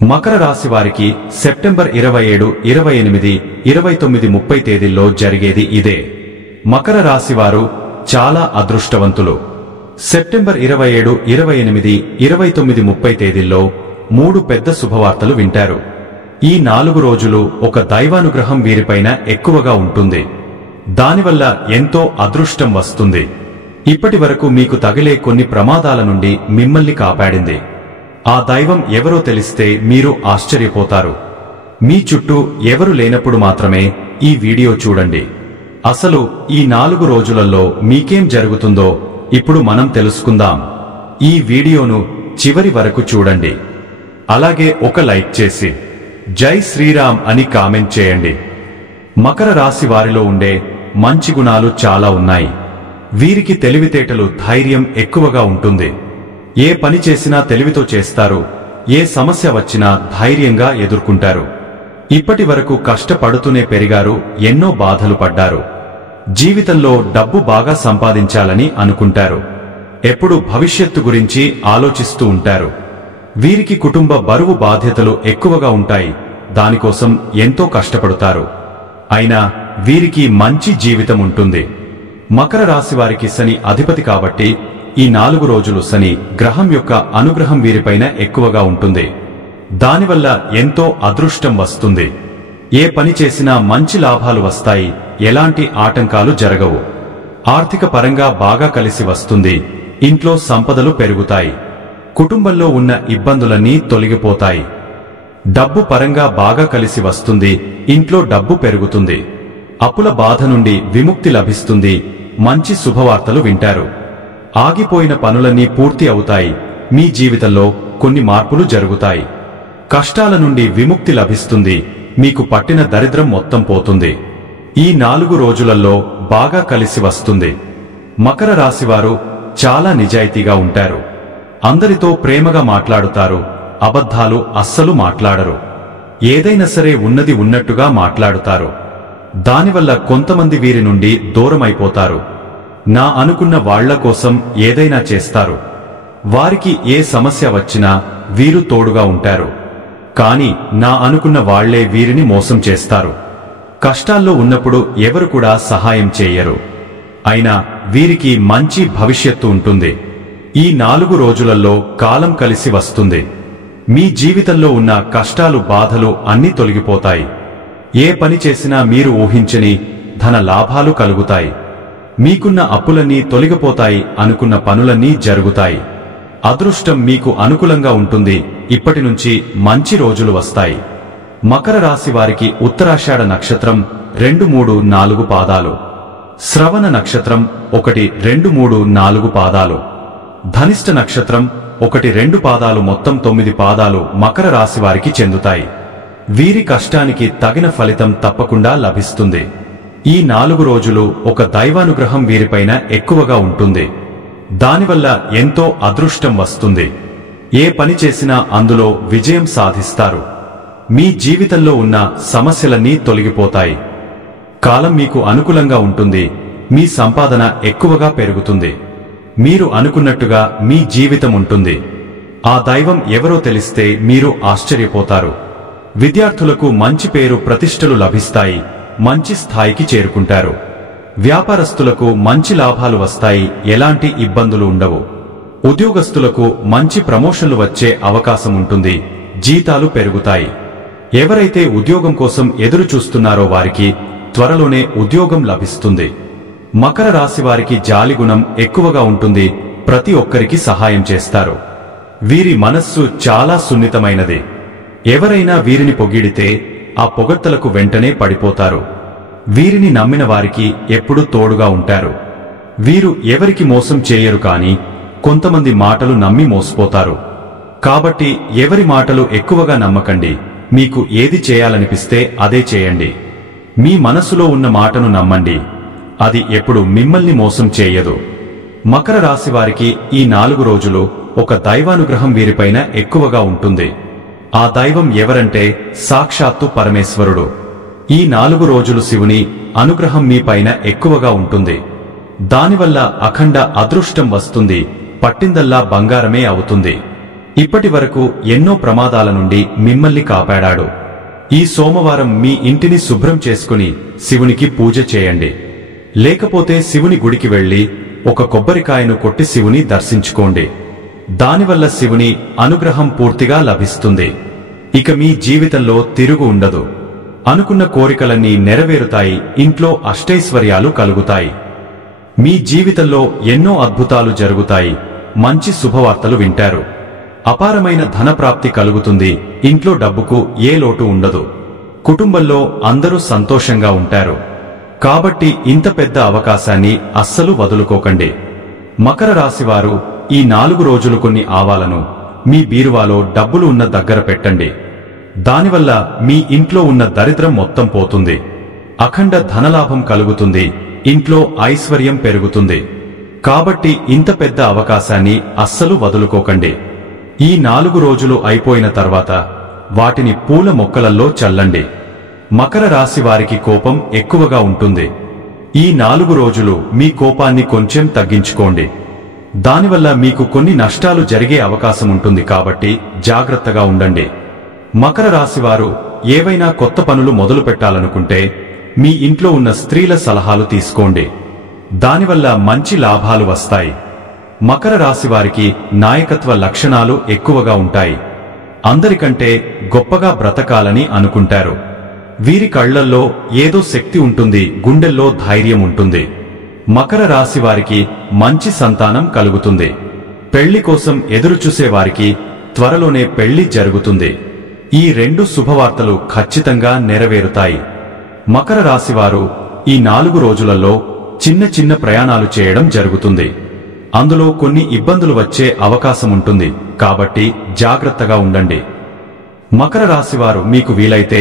మకర రాశి వారికి సెప్టెంబర్ 27, 28, 29, 30 తేదీల్లో జరిగేది ఇదే. మకర రాశి వారు చాలా అదృష్టవంతులు. సెప్టెంబర్ 27, 28, 29, 30 తేదీల్లో 3 పెద్ద శుభవార్తలు వింటారు. ఈ 4 రోజులు ఒక దైవానుగ్రహం వీరిపైన ఎక్కువగా ఉంటుంది. దానివల్ల ఎంతో అదృష్టం వస్తుంది. ఇప్పటి వరకు మీకు తగిలే కొన్ని ప్రమాదాల నుండి మిమ్మల్ని కాపాడింది ఆ దైవం ఎవరో తెలిస్తే మీరు ఆశ్చర్యపోతారు. మీ చుట్టూ ఎవరు లేనప్పుడు మాత్రమే ఈ వీడియో చూడండి. అసలు ఈ 4 రోజులలో మీకేం జరుగుతుందో ఇప్పుడు మనం తెలుసుకుందాం. ఈ వీడియోను చివరి వరకు చూడండి. అలాగే ఒక లైక్ చేసి జై శ్రీరామ్ అని కామెంట్ చేయండి. మకర రాశి వారిలో ఉండే మంచి గుణాలు చాలా ఉన్నాయి. వీరికి తెలివితేటలు, ధైర్యం ఎక్కువగా ఉంటుంది. ఏ పని చేసినా తెలివితో చేస్తారు. ఏ సమస్య వచ్చినా ధైర్యంగా ఎదుర్కొంటారు. ఇప్పటి వరకు కష్టపడుతూనే పెరిగారు. ఎన్నో బాధలు పడ్డారు. జీవితంలో డబ్బు బాగా సంపాదించాలని అనుకుంటారు. ఎప్పుడు భవిష్యత్తు గురించి ఆలోచిస్తూ ఉంటారు. వీరికి కుటుంబ బరువు, బాధ్యతలు ఎక్కువగా ఉంటాయి. దానికోసం ఎంతో కష్టపడతారు. అయినా వీరికి మంచి జీవితం ఉంటుంది. మకర రాశి వారికి శని అధిపతి కాబట్టి ఈ 4 రోజులు శని గ్రహం యొక్క అనుగ్రహం వీరిపైన ఎక్కువగా ఉంటుంది. దానివల్ల ఎంతో అదృష్టం వస్తుంది. ఏ పని చేసినా మంచి లాభాలు వస్తాయి. ఎలాంటి ఆటంకాలు జరగవు. ఆర్థిక పరంగా బాగా కలిసి వస్తుంది. ఇంట్లో సంపదలు పెరుగుతాయి. కుటుంబంలో ఉన్న ఇబ్బందులన్నీ తొలగిపోతాయి. డబ్బు పరంగా బాగా కలిసి వస్తుంది. ఇంట్లో డబ్బు పెరుగుతుంది. అప్పుల బాధ నుండి విముక్తి లభిస్తుంది. మంచి శుభవార్తలు వింటారు. ఆగిపోయిన పనులన్నీ పూర్తి అవుతాయి. మీ జీవితంలో కొన్ని మార్పులు జరుగుతాయి. కష్టాల నుండి విముక్తి లభిస్తుంది. మీకు పట్టిన దరిద్రం మొత్తం పోతుంది. ఈ 4 రోజులలో బాగా కలిసి వస్తుంది. మకర రాశివారు చాలా నిజాయితీగా ఉంటారు. అందరితో ప్రేమగా మాట్లాడుతారు. అబద్ధాలు అస్సలు మాట్లాడరు. ఏదైనా సరే ఉన్నది ఉన్నట్టుగా మాట్లాడుతారు. దానివల్ల కొంతమంది వీరి నుండి దూరమైపోతారు. నా అనుకున్న వాళ్ల కోసం ఏదైనా చేస్తారు. వారికి ఏ సమస్య వచ్చినా వీరు తోడుగా ఉంటారు. కాని నా అనుకున్న వాళ్లే వీరిని మోసం చేస్తారు. కష్టాల్లో ఉన్నప్పుడు ఎవరు కూడా సహాయం చేయరు. అయినా వీరికి మంచి భవిష్యత్తు ఉంటుంది. ఈ 4 రోజులలో కాలం కలిసి వస్తుంది. మీ జీవితంలో ఉన్న కష్టాలు, బాధలు అన్నీ తొలగిపోతాయి. ఏ పని చేసినా మీరు ఊహించని ధన లాభాలు కలుగుతాయి. మీకున్న అప్పులన్నీ తొలగిపోతాయి. అనుకున్న పనులన్నీ జరుగుతాయి. అదృష్టం మీకు అనుకూలంగా ఉంటుంది. ఇప్పటి నుంచి మంచి రోజులు వస్తాయి. మకర రాశి వారికి ఉత్తరాషాఢ నక్షత్రం 2, 3, 4 పాదాలు, శ్రవణ నక్షత్రం 1, 2, 3, 4 పాదాలు, ధనిష్ట నక్షత్రం 1, 2 పాదాలు, మొత్తం 9 పాదాలు మకర రాశి వారికి చెందుతాయి. వీరి కష్టానికి తగిన ఫలితం తప్పకుండా లభిస్తుంది. ఈ 4 రోజులు ఒక దైవానుగ్రహం వీరిపైన ఎక్కువగా ఉంటుంది. దానివల్ల ఎంతో అదృష్టం వస్తుంది. ఏ పని చేసినా అందులో విజయం సాధిస్తారు. మీ జీవితంలో ఉన్న సమస్యలన్నీ తొలగిపోతాయి. కాలం మీకు అనుకూలంగా ఉంటుంది. మీ సంపాదన ఎక్కువగా పెరుగుతుంది. మీరు అనుకున్నట్టుగా మీ జీవితం ఉంటుంది. ఆ దైవం ఎవరో తెలిస్తే మీరు ఆశ్చర్యపోతారు. విద్యార్థులకు మంచి పేరు, ప్రతిష్టలు లభిస్తాయి. మంచి స్థాయికి చేరుకుంటారు. వ్యాపారస్తులకు మంచి లాభాలు వస్తాయి. ఎలాంటి ఇబ్బందులు ఉండవు. ఉద్యోగస్తులకు మంచి ప్రమోషన్లు వచ్చే అవకాశం ఉంటుంది. జీతాలు పెరుగుతాయి. ఎవరైతే ఉద్యోగం కోసం ఎదురు చూస్తున్నారో వారికి త్వరలోనే ఉద్యోగం లభిస్తుంది. మకర రాశి వారికి జాలి గుణం ఎక్కువగా ఉంటుంది. ప్రతి ఒక్కరికి సహాయం చేస్తారు. వీరి మనస్సు చాలా సున్నితమైనది. ఎవరైనా వీరిని పొగిడితే ఆ పొగడ్తలకు వెంటనే పడిపోతారు. వీరిని నమ్మిన వారికి ఎప్పుడూ తోడుగా ఉంటారు. వీరు ఎవరికి మోసం చేయరు. కాని కొంతమంది మాటలు నమ్మి మోసపోతారు. కాబట్టి ఎవరి మాటలు ఎక్కువగా నమ్మకండి. మీకు ఏది చేయాలనిపిస్తే అదే చేయండి. మీ మనసులో ఉన్న మాటను నమ్మండి. అది ఎప్పుడు మిమ్మల్ని మోసం చేయదు. మకర రాశి వారికి ఈ 4 రోజులు ఒక దైవానుగ్రహం వీరిపైన ఎక్కువగా ఉంటుంది. ఆ దైవం ఎవరంటే సాక్షాత్తు పరమేశ్వరుడు. ఈ 4 రోజులు శివుని అనుగ్రహం మీ పైన ఎక్కువగా ఉంటుంది. దానివల్ల అఖండ అదృష్టం వస్తుంది. పట్టిందల్లా బంగారమే అవుతుంది. ఇప్పటి వరకు ఎన్నో ప్రమాదాల నుండి మిమ్మల్ని కాపాడాడు. ఈ సోమవారం మీ ఇంటిని శుభ్రం చేసుకుని శివునికి పూజ చేయండి. లేకపోతే శివుని గుడికి వెళ్లి ఒక కొబ్బరికాయను కొట్టి శివుని దర్శించుకోండి. దానివల్ల శివుని అనుగ్రహం పూర్తిగా లభిస్తుంది. ఇక మీ జీవితంలో తిరుగు ఉండదు. అనుకున్న కోరికలన్నీ నెరవేరుతాయి. ఇంట్లో అష్టైశ్వర్యాలు కలుగుతాయి. మీ జీవితంలో ఎన్నో అద్భుతాలు జరుగుతాయి. మంచి శుభవార్తలు వింటారు. అపారమైన ధనప్రాప్తి కలుగుతుంది. ఇంట్లో డబ్బుకు ఏ లోటు ఉండదు. కుటుంబంలో అందరూ సంతోషంగా ఉంటారు. కాబట్టి ఇంత పెద్ద అవకాశాన్ని అస్సలు వదులుకోకండి. మకర రాశివారు ఈ 4 రోజులు కొన్ని ఆవాలను మీ బీరువాలో డబ్బులు ఉన్న దగ్గర పెట్టండి. దానివల్ల మీ ఇంట్లో ఉన్న దరిద్రం మొత్తం పోతుంది. అఖండ ధనలాభం కలుగుతుంది. ఇంట్లో ఐశ్వర్యం పెరుగుతుంది. కాబట్టి ఇంత పెద్ద అవకాశాన్ని అస్సలు వదులుకోకండి. ఈ 4 రోజులు అయిపోయిన తర్వాత వాటిని పూల మొక్కలలో చల్లండి. మకర రాశి వారికి కోపం ఎక్కువగా ఉంటుంది. ఈ 4 రోజులు మీ కోపాన్ని కొంచెం తగ్గించుకోండి. దానివల్ల మీకు కొన్ని నష్టాలు జరిగే అవకాశం ఉంటుంది. కాబట్టి జాగ్రత్తగా ఉండండి. మకర రాశివారు ఏవైనా కొత్త పనులు మొదలు పెట్టాలనుకుంటే మీ ఇంట్లో ఉన్న స్త్రీల సలహాలు తీసుకోండి. దానివల్ల మంచి లాభాలు వస్తాయి. మకర రాశివారికి నాయకత్వ లక్షణాలు ఎక్కువగా ఉంటాయి. అందరికంటే గొప్పగా బ్రతకాలని అనుకుంటారు. వీరి కళ్లల్లో ఏదో శక్తి ఉంటుంది. గుండెల్లో ధైర్యం ఉంటుంది. మకర రాశి వారికి మంచి సంతానం కలుగుతుంది. పెళ్లి కోసం ఎదురుచూసే వారికి త్వరలోనే పెళ్లి జరుగుతుంది. ఈ 2 శుభవార్తలు ఖచ్చితంగా నెరవేరుతాయి. మకర రాశివారు ఈ 4 రోజులలో చిన్న చిన్న ప్రయాణాలు చేయడం జరుగుతుంది. అందులో కొన్ని ఇబ్బందులు వచ్చే అవకాశం ఉంటుంది. కాబట్టి జాగ్రత్తగా ఉండండి. మకర రాశివారు మీకు వీలైతే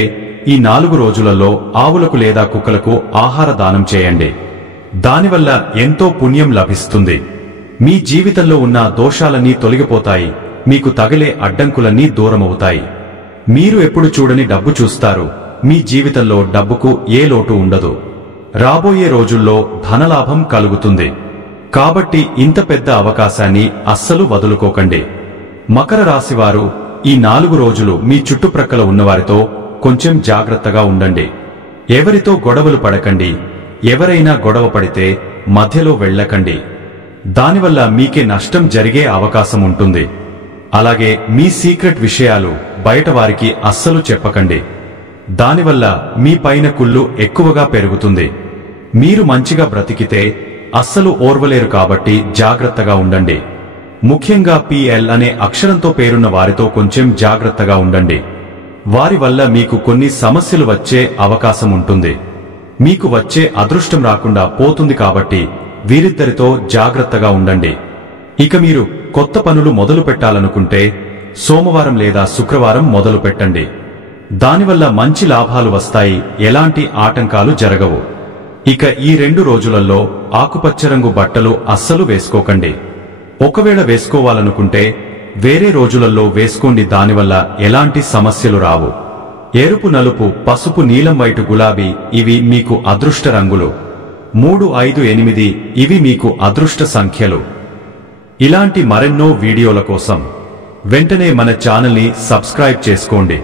ఈ 4 రోజులలో ఆవులకు లేదా కుక్కలకు ఆహార దానం చేయండి. దానివల్ల ఎంతో పుణ్యం లభిస్తుంది. మీ జీవితంలో ఉన్న దోషాలన్నీ తొలగిపోతాయి. మీకు తగిలే అడ్డంకులన్నీ దూరమవుతాయి. మీరు ఎప్పుడు చూడని డబ్బు చూస్తారు. మీ జీవితంలో డబ్బుకు ఏ లోటు ఉండదు. రాబోయే రోజుల్లో ధనలాభం కలుగుతుంది. కాబట్టి ఇంత పెద్ద అవకాశాన్ని అస్సలు వదులుకోకండి. మకర రాశివారు ఈ 4 రోజులు మీ చుట్టుప్రక్కల ఉన్నవారితో కొంచెం జాగ్రత్తగా ఉండండి. ఎవరితో గొడవలు పడకండి. ఎవరైనా గొడవ పడితే మధ్యలో వెళ్ళకండి. దానివల్ల మీకే నష్టం జరిగే అవకాశం ఉంటుంది. అలాగే మీ సీక్రెట్ విషయాలు బయటవారికి అస్సలు చెప్పకండి. దానివల్ల మీ పైన కుళ్ళు ఎక్కువగా పెరుగుతుంది. మీరు మంచిగా బ్రతికితే అస్సలు ఓర్వలేరు. కాబట్టి జాగ్రత్తగా ఉండండి. ముఖ్యంగా PL అనే అక్షరంతో పేరున్న వారితో కొంచెం జాగ్రత్తగా ఉండండి. వారి వల్ల మీకు కొన్ని సమస్యలు వచ్చే అవకాశం ఉంటుంది. మీకు వచ్చే అదృష్టం రాకుండా పోతుంది. కాబట్టి వీరిద్దరితో జాగ్రత్తగా ఉండండి. ఇక మీరు కొత్త పనులు మొదలు పెట్టాలనుకుంటే సోమవారం లేదా శుక్రవారం మొదలు పెట్టండి. దానివల్ల మంచి లాభాలు వస్తాయి. ఎలాంటి ఆటంకాలు జరగవు. ఇక ఈ 2 రోజులలో ఆకుపచ్చ రంగు బట్టలు అస్సలు వేసుకోకండి. ఒకవేళ వేసుకోవాలనుకుంటే వేరే రోజులలో వేసుకోండి. దానివల్ల ఎలాంటి సమస్యలు రావు. ఎరుపు, నలుపు, పసుపు, నీలం, వైటు, గులాబీ ఇవి మీకు అదృష్ట రంగులు. 3, 5, 8 ఇవి మీకు అదృష్ట సంఖ్యలు. ఇలాంటి మరెన్నో వీడియోల కోసం వెంటనే మన ఛానల్ని సబ్స్క్రైబ్ చేసుకోండి.